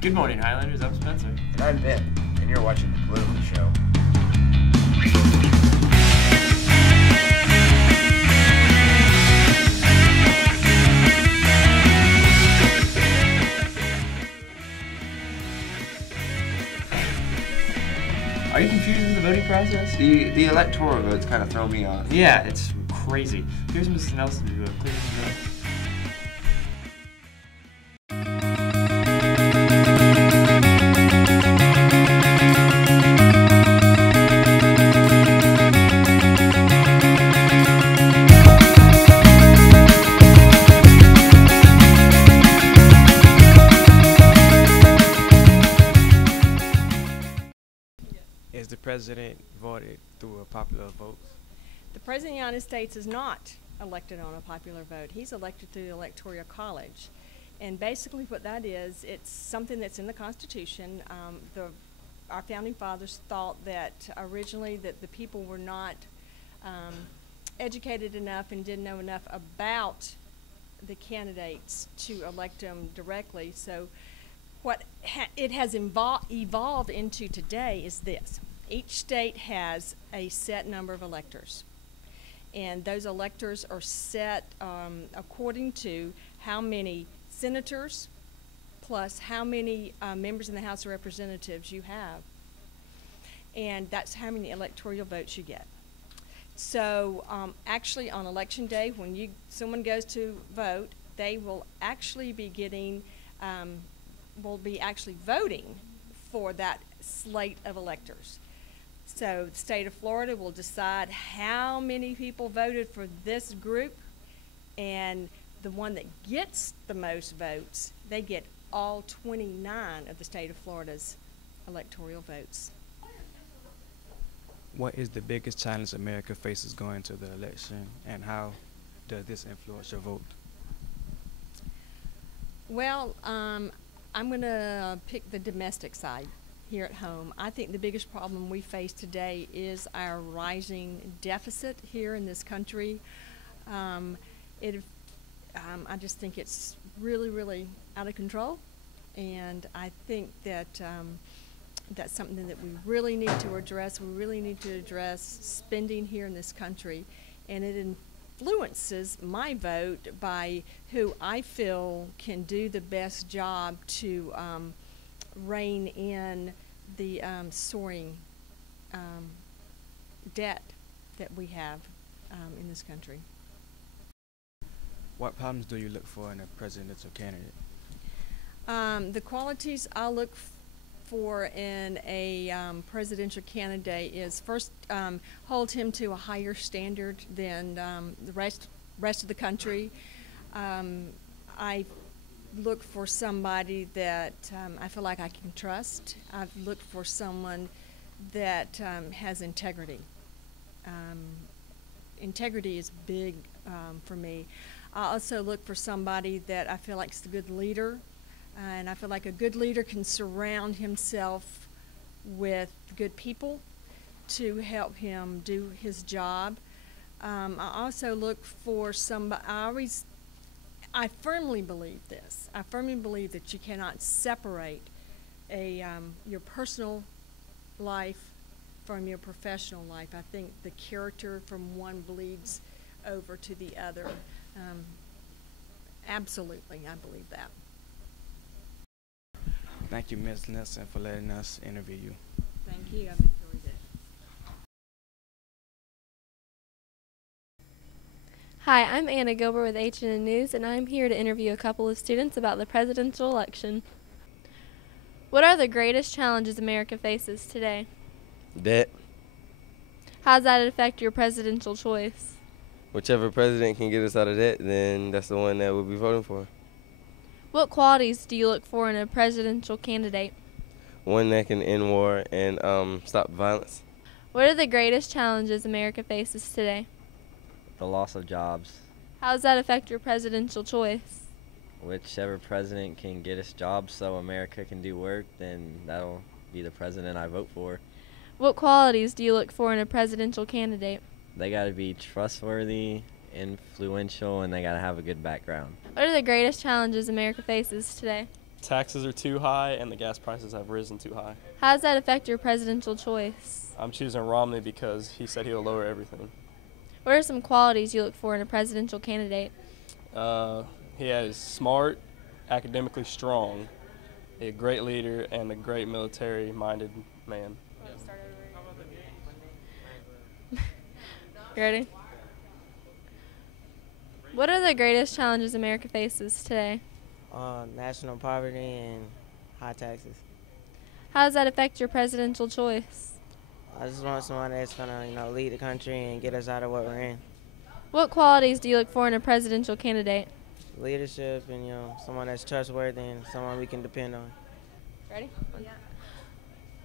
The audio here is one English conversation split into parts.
Good morning, Highlanders. I'm Spencer. And I'm Ben, and you're watching The Political Show. Are you confused with the voting process? The electoral votes kind of throw me off. Yeah, it's crazy. Here's Mrs. Nelson to clear things up. Is the president voted through a popular vote? The President of the United States is not elected on a popular vote. He's elected through the Electoral College. And basically what that is, it's something that's in the Constitution. Our founding fathers thought that originally that the people were not educated enough and didn't know enough about the candidates to elect them directly. So what it has evolved into today is this. Each state has a set number of electors, and those electors are set according to how many senators plus how many members in the House of Representatives you have, and that's how many electoral votes you get. So actually on election day, when someone goes to vote, they will actually be getting will be actually voting for that slate of electors. So the state of Florida will decide how many people voted for this group, and the one that gets the most votes, they get all 29 of the state of Florida's electoral votes. What is the biggest challenge America faces going to the election, and how does this influence your vote? Well, I'm going to pick the domestic side here at home. I think the biggest problem we face today is our rising deficit here in this country. I just think it's really, really out of control, and I think that that's something that we really need to address. We really need to address spending here in this country, and it influences my vote by who I feel can do the best job to rein in the soaring debt that we have in this country. What problems do you look for in a presidential candidate? The qualities I look for in a presidential candidate is first hold him to a higher standard than the rest of the country. I look for somebody that I feel like I can trust. I've looked for someone that has integrity. Integrity is big for me. I also look for somebody that I feel like is a good leader, and I feel like a good leader can surround himself with good people to help him do his job. I also look for somebody, I firmly believe this. I firmly believe that you cannot separate your personal life from your professional life. I think the character from one bleeds over to the other. Absolutely, I believe that. Thank you, Ms. Nelson, for letting us interview you. Thank you. I've enjoyed it. Hi, I'm Anna Gilbert with H&N News, and I'm here to interview a couple of students about the presidential election. What are the greatest challenges America faces today? Debt. How does that affect your presidential choice? Whichever president can get us out of debt, then that's the one that we'll be voting for. What qualities do you look for in a presidential candidate? One that can end war and stop violence. What are the greatest challenges America faces today? The loss of jobs. How does that affect your presidential choice? Whichever president can get us jobs so America can do work, then that'll be the president I vote for. What qualities do you look for in a presidential candidate? They got to be trustworthy, influential, and they got to have a good background. What are the greatest challenges America faces today? taxes are too high and the gas prices have risen too high. How does that affect your presidential choice? I'm choosing Romney because he said he'll lower everything. What are some qualities you look for in a presidential candidate? He is smart, academically strong, a great leader, and a great military-minded man. You ready? What are the greatest challenges America faces today? National poverty and high taxes. How does that affect your presidential choice? I just want someone that's gonna, lead the country and get us out of what we're in. What qualities do you look for in a presidential candidate? Leadership and, someone that's trustworthy and someone we can depend on. Ready? Yeah.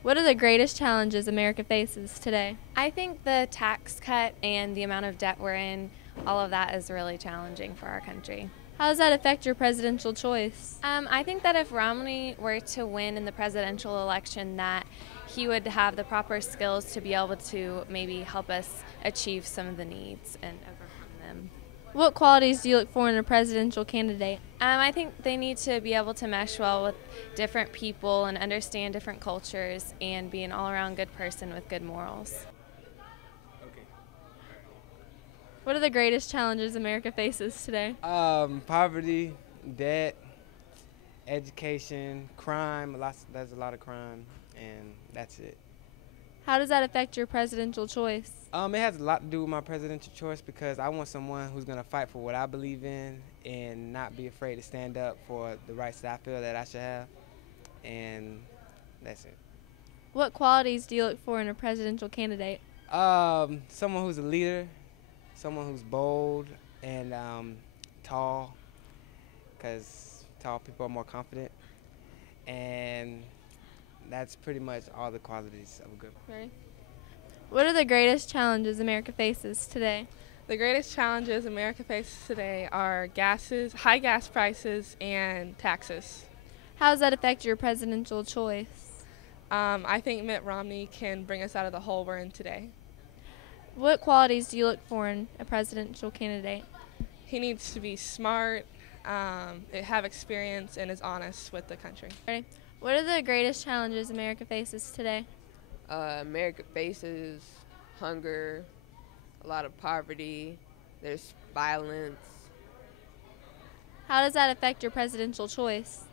What are the greatest challenges America faces today? I think the tax cut and the amount of debt we're in, all of that is really challenging for our country. How does that affect your presidential choice? I think that if Romney were to win in the presidential election, that he would have the proper skills to be able to maybe help us achieve some of the needs and overcome them. What qualities do you look for in a presidential candidate? I think they need to be able to mesh well with different people and understand different cultures and be an all-around good person with good morals. What are the greatest challenges America faces today? Poverty, debt, education, crime. There's a lot of crime, and that's it. How does that affect your presidential choice? It has a lot to do with my presidential choice because I want someone who's going to fight for what I believe in and not be afraid to stand up for the rights that I feel that I should have, and that's it. What qualities do you look for in a presidential candidate? Someone who's a leader, someone who's bold and tall, because tall people are more confident, and that's pretty much all the qualities of a good one. Ready? What are the greatest challenges America faces today? The greatest challenges America faces today are high gas prices, and taxes. How does that affect your presidential choice? I think Mitt Romney can bring us out of the hole we're in today. What qualities do you look for in a presidential candidate? He needs to be smart, have experience, and is honest with the country. Ready? What are the greatest challenges America faces today? America faces hunger, a lot of poverty, there's violence. How does that affect your presidential choice?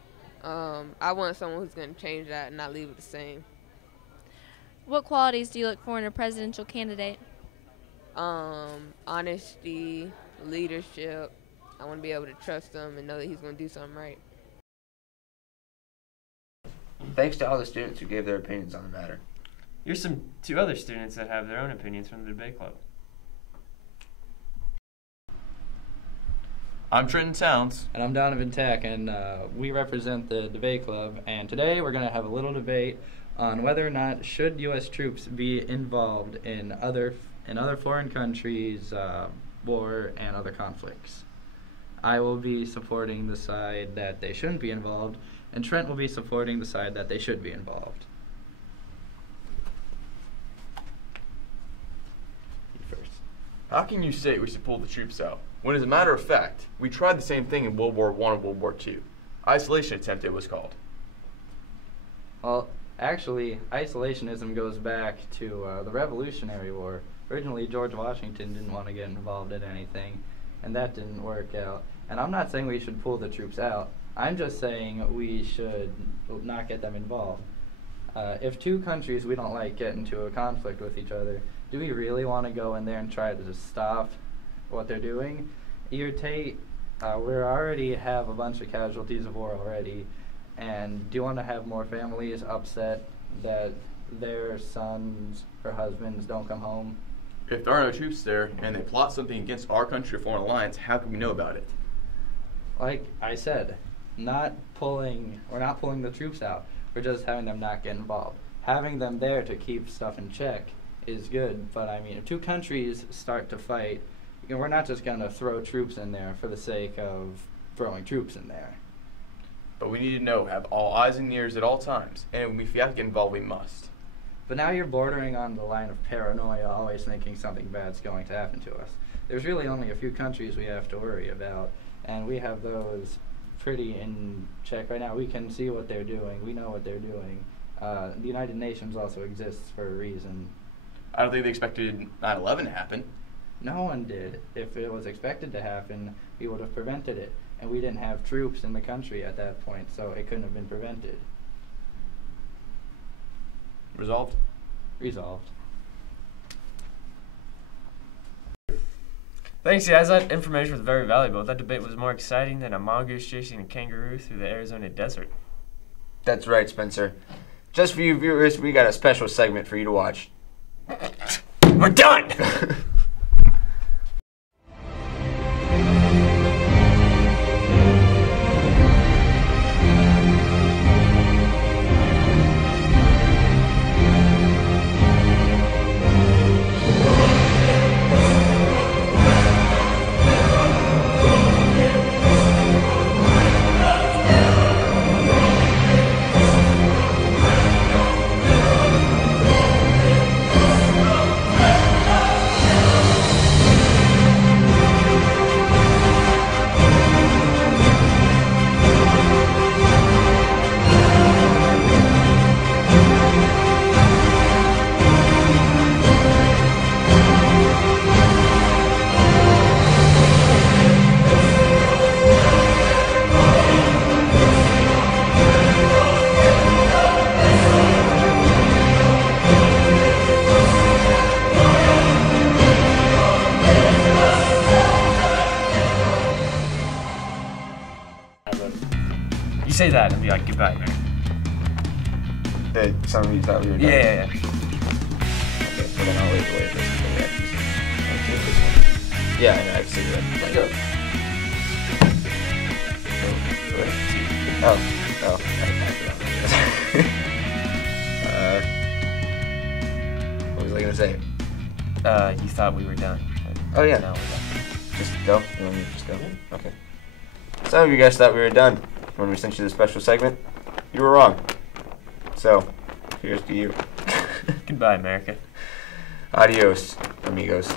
I want someone who's going to change that and not leave it the same. What qualities do you look for in a presidential candidate? Honesty, leadership. I want to be able to trust him and know that he's going to do something right. Thanks to all the students who gave their opinions on the matter. Here's two other students that have their own opinions from the debate club. I'm Trenton Towns. And I'm Donovan Tack, and we represent the debate club. And today we're going to have a little debate on whether or not should U.S. troops be involved in other foreign countries' war and other conflicts. I will be supporting the side that they shouldn't be involved, and Trent will be supporting the side that they should be involved. You first. How can you say we should pull the troops out, when as a matter of fact, we tried the same thing in World War I and World War II. Isolation attempt, it was called. Well, actually, isolationism goes back to the Revolutionary War. Originally, George Washington didn't want to get involved in anything, and that didn't work out. And I'm not saying we should pull the troops out. I'm just saying we should not get them involved. If two countries we don't like get into a conflict with each other, do we really want to go in there and try to just stop what they're doing? We already have a bunch of casualties of war already, and do you want to have more families upset that their sons or husbands don't come home? If there are no troops there and they plot something against our country or foreign alliance, how can we know about it? Like I said, we're not pulling the troops out. We're just having them not get involved. Having them there to keep stuff in check is good, but I mean, if two countries start to fight, we're not just going to throw troops in there for the sake of throwing troops in there. But we need to know, have all eyes and ears at all times, and if we have to get involved, we must. But now you're bordering on the line of paranoia, always thinking something bad's going to happen to us. There's really only a few countries we have to worry about, and we have those pretty in check right now. We can see what they're doing. We know what they're doing. The United Nations also exists for a reason. I don't think they expected 9/11 to happen. No one did. If it was expected to happen, we would have prevented it. And we didn't have troops in the country at that point, so it couldn't have been prevented. Resolved? Resolved. Thanks, guys. That information was very valuable. That debate was more exciting than a mongoose chasing a kangaroo through the Arizona desert. That's right, Spencer. Just for you viewers, we got a special segment for you to watch. We're done! You say that and be like, goodbye, man. Some of you thought we were done? Yeah. Okay, so then I'll wait for this until we actually see it. Yeah, I know, I've seen it. Let go. Oh, what was I gonna say? You thought we were done. Oh yeah. No, we're done. Just go? You want me to just go? Okay. Some of you guys thought we were done when we sent you the special segment. You were wrong. So, here's to you. Goodbye, America. Adios, amigos.